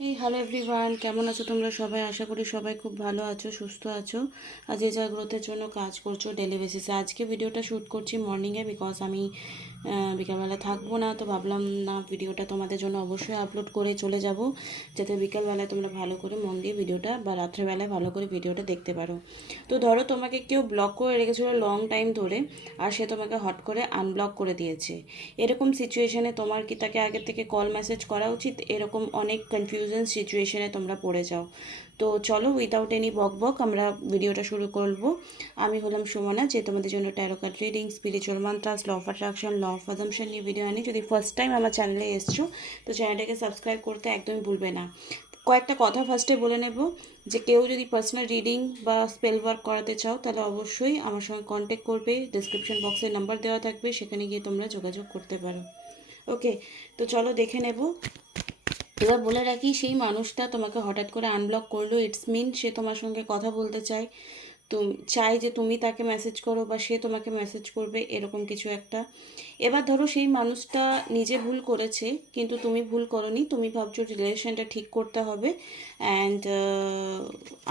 এই hello everyone, কেমন আছো তোমরা সবাই? আশা করি সবাই খুব ভালো আছো, সুস্থ আছো আর যে যা গ্রোথের জন্য কাজ করছো ডেলি বেসিসে। আজকে ভিডিওটা শ্যুট করছি মর্নিংয়ে, বিকজ আমি বিকালবেলা থাকবো না, তো ভাবলাম না ভিডিওটা তোমাদের জন্য অবশ্যই আপলোড করে চলে যাব, যাতে বিকালবেলায় তোমরা ভালো করে মন দিয়ে ভিডিওটা বা রাত্রেবেলায় ভালো করে ভিডিওটা দেখতে পারো। তো ধরো তোমাকে কেউ ব্লক করে রেখেছিলো লং টাইম ধরে, আর সে তোমাকে হট করে আনব্লক করে দিয়েছে। এরকম সিচুয়েশনে তোমার কি তাকে আগে থেকে কল মেসেজ করা উচিত? এরকম অনেক কনফিউশন সিচুয়েশনে তোমরা পড়ে যাও। তো চলো উইদাউট এনি বক বক আমরা ভিডিওটা শুরু করব। আমি হলাম সুমনা, যে তোমাদের জন্য tarot card reading, spiritual mantras, law of attraction, law of assumption নিয়ে ভিডিও আনি। যদি ফার্স্ট টাইম আমার চ্যানেলে এসছো তো চ্যানেলটাকে সাবস্ক্রাইব করতে একদমই ভুলবে না। কয়েকটা কথা ফার্স্টে বলে নেব, যে কেউ যদি পার্সোনাল রিডিং বা স্পেল ওয়ার্ক করাতে চাও তাহলে অবশ্যই আমার সঙ্গে কন্ট্যাক্ট করবে। ডিসক্রিপশন বক্সে নাম্বার দেওয়া থাকবে, সেখানে গিয়ে তোমরা যোগাযোগ করতে পারো। ওকে, তো চলো দেখে নেব। এবার বলে রাখি, সেই মানুষটা তোমাকে হঠাৎ করে আনব্লক করলো, ইটস মিন সে তোমার সঙ্গে কথা বলতে চায়, চাই যে তুমি তাকে মেসেজ করো বা সে তোমাকে মেসেজ করবে, এরকম কিছু একটা। এবার ধরো সেই মানুষটা নিজে ভুল করেছে, কিন্তু তুমি ভুল করোনি, তুমি ভাবছো রিলেশনটা ঠিক করতে হবে অ্যান্ড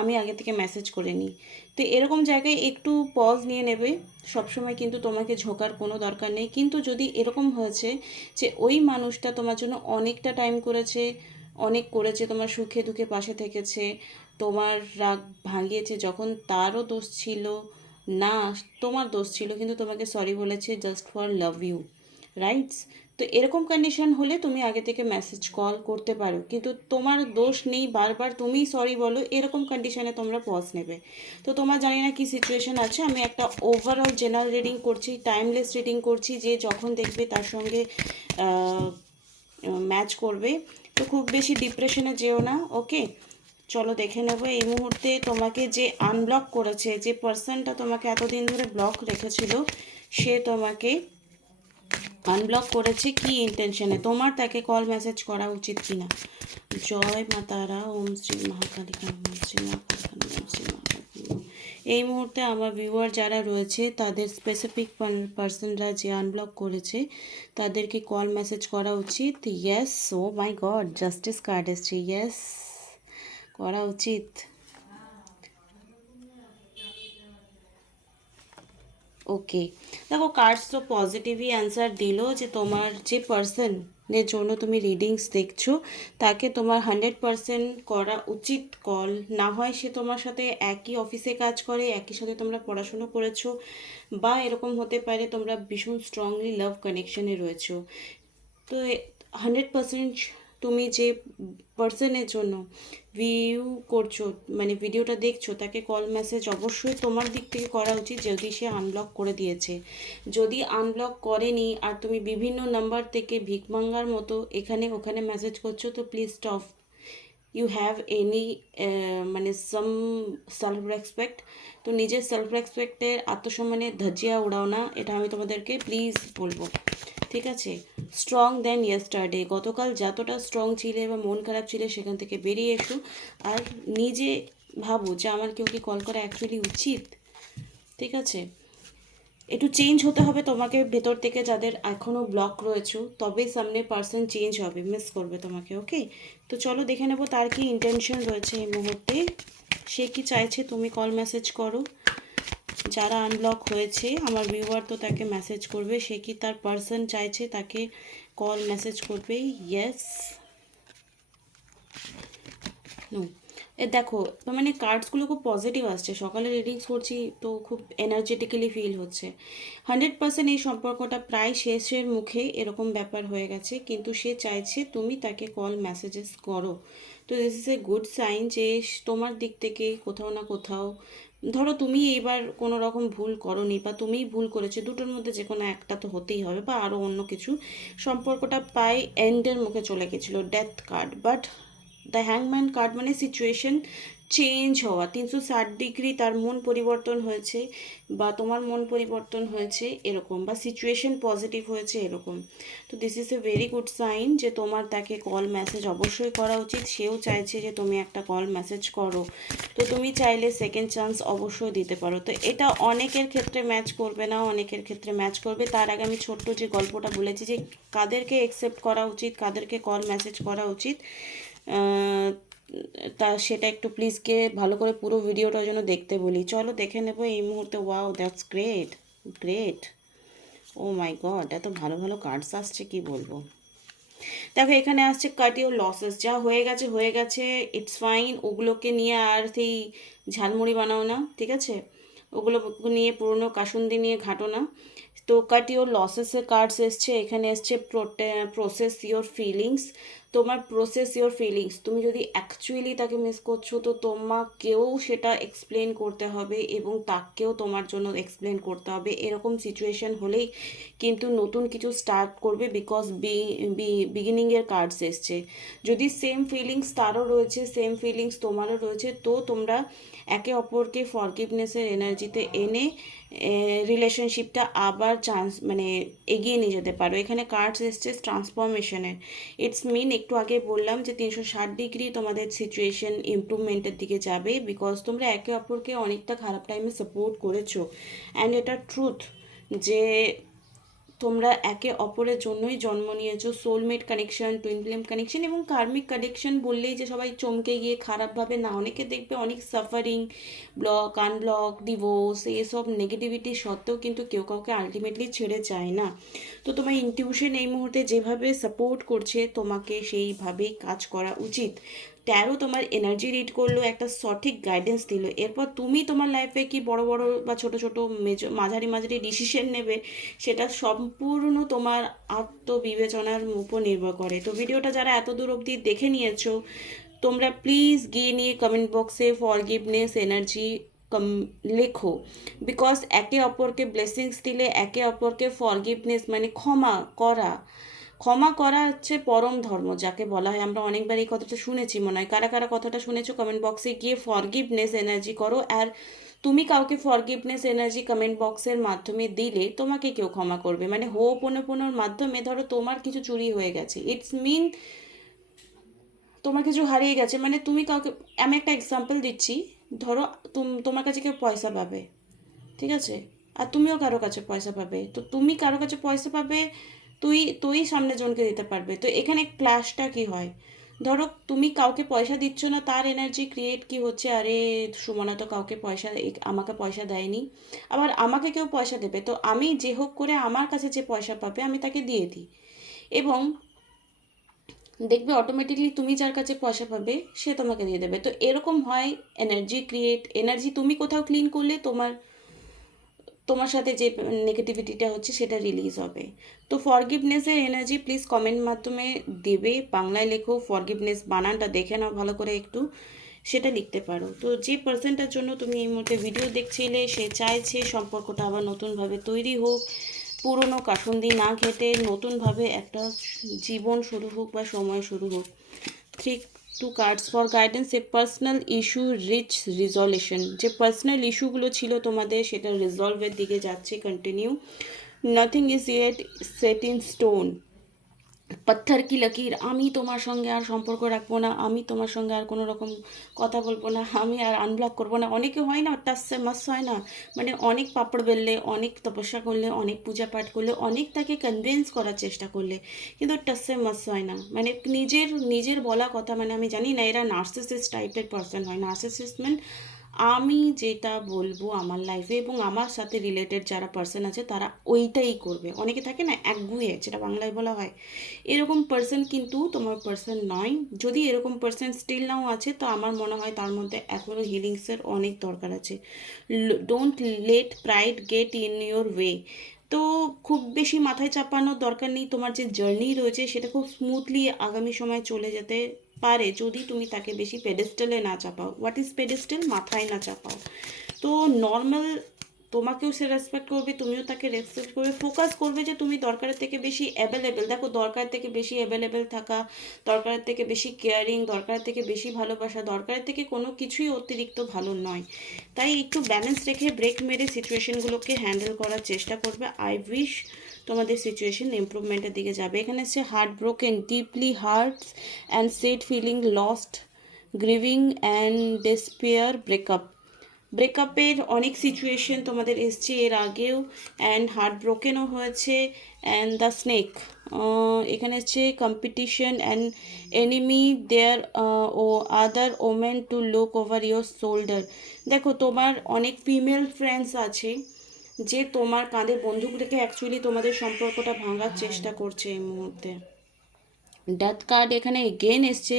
আমি আগে থেকে মেসেজ করে নিই। তো এরকম জায়গায় একটু পজ নিয়ে নেবে। সবসময় কিন্তু তোমাকে ঝোঁকার কোনো দরকার নেই, কিন্তু যদি এরকম হয়েছে যে ওই মানুষটা তোমার জন্য অনেকটা টাইম করেছে, অনেক করেছে, তোমার সুখে দুঃখে পাশে থেকেছে, তোমার রাগ ভাঙিয়েছে যখন তারও দোষ ছিল না, তোমার দোষ ছিল, কিন্তু তোমাকে সরি বলেছে just for love you, rights? তো এরকম কন্ডিশন হলে তুমি আগে থেকে মেসেজ কল করতে পারো, কিন্তু তোমার দোষ নেই, বারবার তুমিই সরি বলো, এরকম কন্ডিশনে তোমরা পজ নেবে। তো তোমার জানি না কি সিচুয়েশন আছে, আমি একটা ওভারঅল জেনারেল রিডিং করছি, টাইমলেস রিডিং করছি, যে যখন দেখবে তার সঙ্গে ম্যাচ করবে। তো খুব বেশি ডিপ্রেশনে যেও না, ওকে? চলো দেখে নেবো এই মুহূর্তে তোমাকে যে আনব্লক করেছে, যে পার্সনটা তোমাকে এতদিন ধরে ব্লক রেখেছিল, সে তোমাকে আনব্লক করেছে কি ইন্টেনশনে, তোমার তাকে কল মেসেজ করা উচিত কিনা। জয় মা তারা, ওম শ্রী মহাকালিকা, ওম শ্রী মহাকালিকা, ওম শ্রী মহাকালিকা। এই মুহূর্তে আমার ভিউয়ার যারা রয়েছে তাদের স্পেসিফিক পার্সনরা যে আনব্লক করেছে তাদেরকে কল মেসেজ করা উচিত। Yes, O my god, justice card এসছে, ইয়েস করা উচিত। ওকে, দেখো কার্ডস তো পজিটিভই অ্যান্সার দিল, যে তোমার যে পার্সনের জন্য তুমি রিডিংস দেখছো তাকে তোমার 100% করা উচিত কল। না হয় সে তোমার সাথে একই অফিসে কাজ করে, একই সাথে তোমরা পড়াশুনো করেছো, বা এরকম হতে পারে তোমরা ভীষণ স্ট্রংলি লাভ কানেকশনে রয়েছো। তো 100% তুমি যে পার্সনের জন্য ভিউ করছো, মানে ভিডিওটা দেখছো, তাকে কল মেসেজ অবশ্যই তোমার দিক থেকে করা উচিত, যদি সে আনব্লক করে দিয়েছে। যদি আনব্লক করেনি আর তুমি বিভিন্ন নাম্বার থেকে ভিকমাঙ্গার মতো এখানে ওখানে মেসেজ করছো, তো please stop. You have any মানে সাম সেলফ রেসপেক্ট। তো নিজের সেলফ রেসপেক্টের আত্মসম্মানের ধজ্জিয়া উড়াও না, এটা আমি তোমাদেরকে প্লিজ বলবো, ঠিক আছে? স্ট্রং দেন ইয়েস্টারডে, গতকাল যতটা স্ট্রং ছিলে বা মন খারাপ ছিলে সেখান থেকে বেরিয়ে এসো, আর নিজে ভাবো যে আমার কেউ কি কল করা অ্যাকচুয়ালি উচিত, ঠিক আছে? একটু চেঞ্জ হতে হবে তোমাকে ভেতর থেকে, যাদের এখনও ব্লক রয়েছে, তবেই সামনে পার্সন চেঞ্জ হবে, মিস করবে তোমাকে, ওকে? তো চলো দেখে নেবো তার কি ইন্টেনশন রয়েছে এই মুহূর্তে, সে কি চাইছে তুমি কল মেসেজ করো। যারা আনব্লক হয়েছে আমার ভিউয়ার তো তাকে মেসেজ করবে, সে কি তার পার্সন চাইছে তাকে কল মেসেজ করবে। Yes, no. দেখো, মানে কার্ডসগুলো খুব পজিটিভ আসছে, সকালে রিডিংস করছি তো খুব এনার্জেটিক্যালি ফিল হচ্ছে। 100% এই সম্পর্কটা প্রায় শেষের মুখে এরকম ব্যাপার হয়ে গেছে, কিন্তু সে চাইছে তুমি তাকে কল মেসেজেস করো। তো this is a good sign যে তোমার দিক থেকে কোথাও না কোথাও, ধরো তুমি এইবার কোনো রকম ভুল করোনি বা তুমিই ভুল করেছো, দুটোর মধ্যে যে কোনো একটা তো হতেই হবে, বা আরও অন্য কিছু, সম্পর্কটা প্রায় এন্ডের মুখে চলে গেছিলো, ডেথ কার্ড। বাট দ্য হ্যাংম্যান কার্ড মানে সিচুয়েশন চেঞ্জ হওয়া, 360 ডিগ্রি তার মন পরিবর্তন হয়েছে, বা তোমার মন পরিবর্তন হয়েছে এরকম, বা সিচুয়েশন পজিটিভ হয়েছে এরকম। তো this is a very good sign যে তোমার তাকে কল মেসেজ অবশ্যই করা উচিত, সেও চাইছে যে তুমি একটা কল মেসেজ করো। তো তুমি চাইলে সেকেন্ড চান্স অবশ্যই দিতে পারো। তো এটা অনেকের ক্ষেত্রে ম্যাচ করবে না, অনেকের ক্ষেত্রে ম্যাচ করবে। তার আগে আমি ছোট্ট যে গল্পটা বলেছি যে কাদেরকে অ্যাকসেপ্ট করা উচিত, কাদেরকে কল মেসেজ করা উচিত, তা সেটা একটু প্লিজ কে ভালো করে পুরো ভিডিওটার জন্য দেখতে বলি। চলো দেখে নেবো এই মুহূর্তে। Wow, that's great, great. Oh my god, এত ভালো ভালো কার্ডস আসছে, কি বলবো। দেখো এখানে আসছে কাট ইউর লসেস, যা হয়ে গেছে হয়ে গেছে, ইটস ফাইন। ওগুলোকে নিয়ে আর সেই ঝালমুড়ি বানাও না, ঠিক আছে? ওগুলো নিয়ে পুরনো কাসুন্দি নিয়ে ঘাটো না। তো কাট ইউর লসেসের কার্ডস এসছে, এখানে এসছে প্রসেস ইউর ফিলিংস। তোমার প্রসেস ইউর ফিলিংস, তুমি যদি অ্যাকচুয়ালি তাকে মিস করছো তো তোমাকেও সেটা এক্সপ্লেন করতে হবে এবং তাকেও তোমার জন্য এক্সপ্লেন করতে হবে। এরকম সিচুয়েশন হলেই কিন্তু নতুন কিছু স্টার্ট করবে, বিকজ বিগিনিংয়ের কার্ডস এসছে। যদি সেম ফিলিংস তারও রয়েছে, সেম ফিলিংস তোমারও রয়েছে, তো তোমরা একে অপরকে ফরগিভনেসের এনার্জিতে এনে রিলেশনশিপটা আবার চান্স মানে এগিয়ে নিয়ে যেতে পারো। এখানে কার্ডস এসছে ট্রান্সফরমেশনের। ইটস মিন, একটু আগে বললাম যে 360 ডিগ্রি তোমাদের সিচুয়েশন ইমপ্রুভমেন্টের দিকে যাবে, বিকজ তোমরা একে অপরকে অনেকটা খারাপ টাইমে সাপোর্ট করেছো। অ্যান্ড এটা ট্রুথ যে তোমরা একে অপরের জন্যই জন্ম নিয়েছো। Soulmate connection, twin flame connection এবং কার্মিক কানেকশন বললেই যে সবাই চমকে গিয়ে খারাপভাবে না, অনেকে দেখবে অনেক সাফারিং, ব্লক, আনব্লক, ডিভোর্স, এসব নেগেটিভিটি সত্ত্বেও কিন্তু কেউ কাউকে আলটিমেটলি ছেড়ে যায় না। তো তোমার ইনটিউশন এই মুহূর্তে যেভাবে সাপোর্ট করছে তোমাকে সেইভাবেই কাজ করা উচিত। ট্যারো তোমার এনার্জি রিড করলো, একটা সঠিক গাইডেন্স দিল। এরপর তুমি তোমার লাইফে কি বড় বড় বা ছোট ছোট মাঝারি মাঝারি ডিসিশন নেবে, সেটা সম্পূর্ণ তোমার আত্মবিবেচনার উপর নির্ভর করে। তো ভিডিওটা যারা এত দূর অবধি দেখে নিয়েছো, তোমরা প্লিজ গিয়ে নিয়ে কমেন্ট বক্সে ফরগিভনেস এনার্জি লেখো, বিকজ একে অপরকে ব্লেসিংস দিলে, একে অপরকে ফরগিভনেস মানে ক্ষমা করা, ক্ষমা করা হচ্ছে পরম ধর্ম যাকে বলা হয়। আমরা অনেকবার এই কথাটা শুনেছি মনে হয়। কারা কারা কথাটা শুনেছো কমেন্ট বক্সে গিয়ে ফরগিভনেস এনার্জি করো। আর তুমি কাউকে ফরগিভনেস এনার্জি কমেন্ট বক্সের মাধ্যমে দিলে তোমাকে কেউ ক্ষমা করবে, মানে হোপোনোপোনোর মাধ্যমে। ধরো তোমার কিছু চুরি হয়ে গেছে, ইটস মিন তোমার কিছু হারিয়ে গেছে, মানে তুমি কাউকে, আমি একটা এক্সাম্পল দিচ্ছি। ধরো তোমার কাছে কেউ পয়সা পাবে, ঠিক আছে? আর তুমিও কারো কাছে পয়সা পাবে। তো তুমি কারো কাছে পয়সা পাবে, তুই সামনে জনকে দিতে পারবে। তো এখানে ক্লাসটা কি হয়, ধরো তুমি কাউকে পয়সা দিচ্ছ না, তার এনার্জি ক্রিয়েট কি হচ্ছে, আরে সুমনা তো কাউকে পয়সা আমাকে পয়সা দেয়নি, আবার আমাকে কেউ পয়সা দেবে, তো আমি যে হোক করে আমার কাছে যে পয়সা পাবে আমি তাকে দিয়ে দিই। এবং দেখবে অটোমেটিকলি তুমি যার কাছে পয়সা পাবে সে তোমাকে দিয়ে দেবে। তো এরকম হয় এনার্জি ক্রিয়েট। এনার্জি তুমি কোথাও ক্লিন করলে তোমার তোমার সাথে যে নেগেটিভিটিটা হচ্ছে সেটা রিলিজ হবে। তো ফরগিভনেসের এনার্জি প্লিজ কমেন্ট মাধ্যমে দেবে। বাংলায় লেখো ফরগিভনেস, বানানটা দেখে নাও ভালো করে একটু, সেটা লিখতে পারো। তো যে পার্সনটার জন্য তুমি এই মুহূর্তে ভিডিও দেখছিলে সে চাইছে সম্পর্কটা আবার নতুনভাবে তৈরি হোক, পুরনো কাসুন্দি না ঘেটে নতুনভাবে একটা জীবন শুরু হোক বা সময় শুরু হোক। 3 cards for guidance, a personal issue reach resolution. যে পার্সোনাল ইস্যুগুলো ছিল তোমাদের সেটা রিজলভের দিকে যাচ্ছে, continue. Nothing is yet set in stone, পাথর কি লকির, আমি তোমার সঙ্গে আর সম্পর্ক রাখবো না, আমি তোমার সঙ্গে আর কোনো রকম কথা বলবো না, আমি আর আনব্লক করবো না। অনেকে হয় না টাসে মাস হয় না, মানে অনেক পাপড় বেললে, অনেক তপস্যা করলে, অনেক পূজা পাঠ করলে, অনেক তাকে কনভিন্স করার চেষ্টা করলে, কিন্তু টাসে মাস হয় না। মানে নিজের নিজের বলা কথা, মানে আমি জানি না এরা নার্সিসিস্ট টাইপের পার্সন হয়। নার্সিসিস্ট মানে আমি যেটা বলবো আমার লাইফে এবং আমার সাথে রিলেটেড যারা পার্সন আছে তারা ওইটাই করবে। অনেকে থাকে না একগুঁয়ে, যেটা বাংলায় বলা হয়, এরকম পার্সন কিন্তু তোমার পার্সন নয়। যদি এরকম পার্সন স্টিল নাও আছে তো আমার মনে হয় তার মধ্যে এখনও হিলিংসের অনেক দরকার আছে। Don't let pride get in your way. তো খুব বেশি মাথায় চাপানোর দরকার নেই, তোমার যে জার্নি রয়েছে সেটা খুব স্মুথলি আগামী সময় চলে যেতে পারে যদি তুমি তাকে বেশি পেডেস্টেলে না চাপাও। হোয়াট ইজ পেডেস্টেল, মাথায় না চাপাও। তো নর্মাল তোমাকেও সে রেসপেক্ট করবে, তুমিও তাকে রেসপেক্ট করবে, ফোকাস করবে যে তুমি দরকারের থেকে বেশি অ্যাভেলেবেল। দেখো দরকার থেকে বেশি অ্যাভেলেবেল থাকা, দরকারের থেকে বেশি কেয়ারিং, দরকারের থেকে বেশি ভালোবাসা, দরকারের থেকে কোনো কিছুই অতিরিক্ত ভালো নয়। তাই একটু ব্যালেন্স রেখে ব্রেক মেরে সিচুয়েশনগুলোকে হ্যান্ডেল করার চেষ্টা করবে। আই উইশ তোমাদের সিচুয়েশন ইমপ্রুভমেন্টের দিকে যাবে। এখানে হচ্ছে heart broken, deeply hurts and sad feeling lost, grieving and despair, breakup. ব্রেকআপের অনেক সিচুয়েশন তোমাদের এসছে এর আগেও, অ্যান্ড হার্ট ব্রোকেনও হয়েছে। অ্যান্ড দ্য স্নেক, এখানে হচ্ছে কম্পিটিশন অ্যান্ড এনিমি দেয়ার ও other women to look over your shoulder. দেখো তোমার অনেক ফিমেল ফ্রেন্ডস আছে যে তোমার কাঁধে বন্দুক রেখে অ্যাকচুয়ালি তোমাদের সম্পর্কটা ভাঙার চেষ্টা করছে এই মুহূর্তে। ডেথ কার্ড এখানে এগেন এসছে,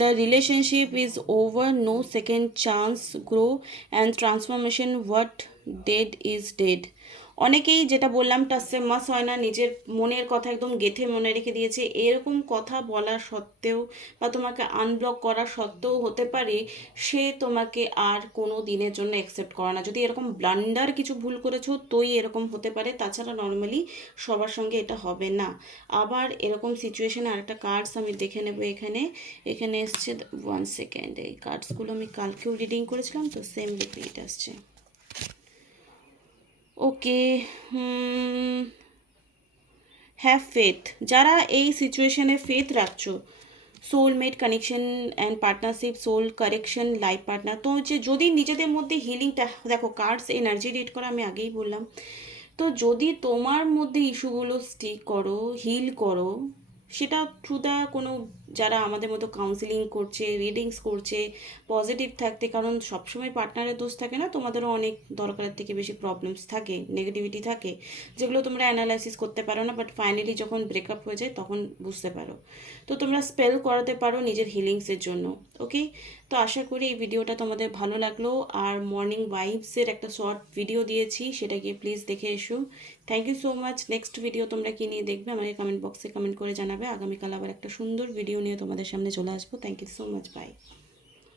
the relationship is over, no second chance, grow and transformation, what dead is dead. অনেকেই যেটা বললাম টাসে মাস হয় না, নিজের মনের কথা একদম গেঁথে মনে রেখে দিয়েছে। এরকম কথা বলা সত্ত্বেও বা তোমাকে আনব্লক করা সত্ত্বেও হতে পারে সে তোমাকে আর কোনো দিনের জন্য অ্যাকসেপ্ট করে না। যদি এরকম ব্লান্ডার কিছু ভুল করেছো তোই এরকম হতে পারে, তাছাড়া নর্মালি সবার সঙ্গে এটা হবে না। আবার এরকম সিচুয়েশনে আরেকটা কার্ডস আমি দেখে নেব। এখানে এখানে এসছে, 1 সেকেন্ড, এই কার্ডসগুলো আমি কালকেও রিডিং করেছিলাম তো সেম রিপিট আসছে। ওকে, হ্যাভ ফেথ, যারা এই সিচুয়েশনে ফেথ রাখছো, soulmate connection and partnership, soul correction, life partner, তো হচ্ছে যদি নিজেদের মধ্যে হিলিংটা, দেখো কার্ডস এনার্জি রিড করা আমি আগেই বললাম, তো যদি তোমার মধ্যে ইস্যুগুলো স্টিক করো, হিল করো, সেটা থ্রু দ্য কোনো, যারা আমাদের মতো কাউন্সিলিং করছে, রিডিংস করছে, পজিটিভ থাকতে, কারণ সবসময় পার্টনারের দোষ থাকে না, তোমাদেরও অনেক দরকারের থেকে বেশি প্রবলেমস থাকে, নেগেটিভিটি থাকে, যেগুলো তোমরা অ্যানালাইসিস করতে পারো না, বাট ফাইনালি যখন ব্রেকআপ হয়ে যায় তখন বুঝতে পারো। তো তোমরা স্পেল করাতে পারো নিজের হিলিংসের জন্য। ওকে, তো আশা করি এই ভিডিওটা তোমাদের ভালো লাগলো। আর মর্নিং ভাইবসের একটা শর্ট ভিডিও দিয়েছি, সেটা গিয়ে প্লিজ দেখে এসো। Thank you so much. Next video তোমরা কী নিয়ে দেখবে আমাকে কমেন্ট বক্সে কমেন্ট করে জানাবে। আগামীকাল আবার একটা সুন্দর ভিডিও নিয়ে তোমাদের সামনে চলে আসবো। Thank you so much, by.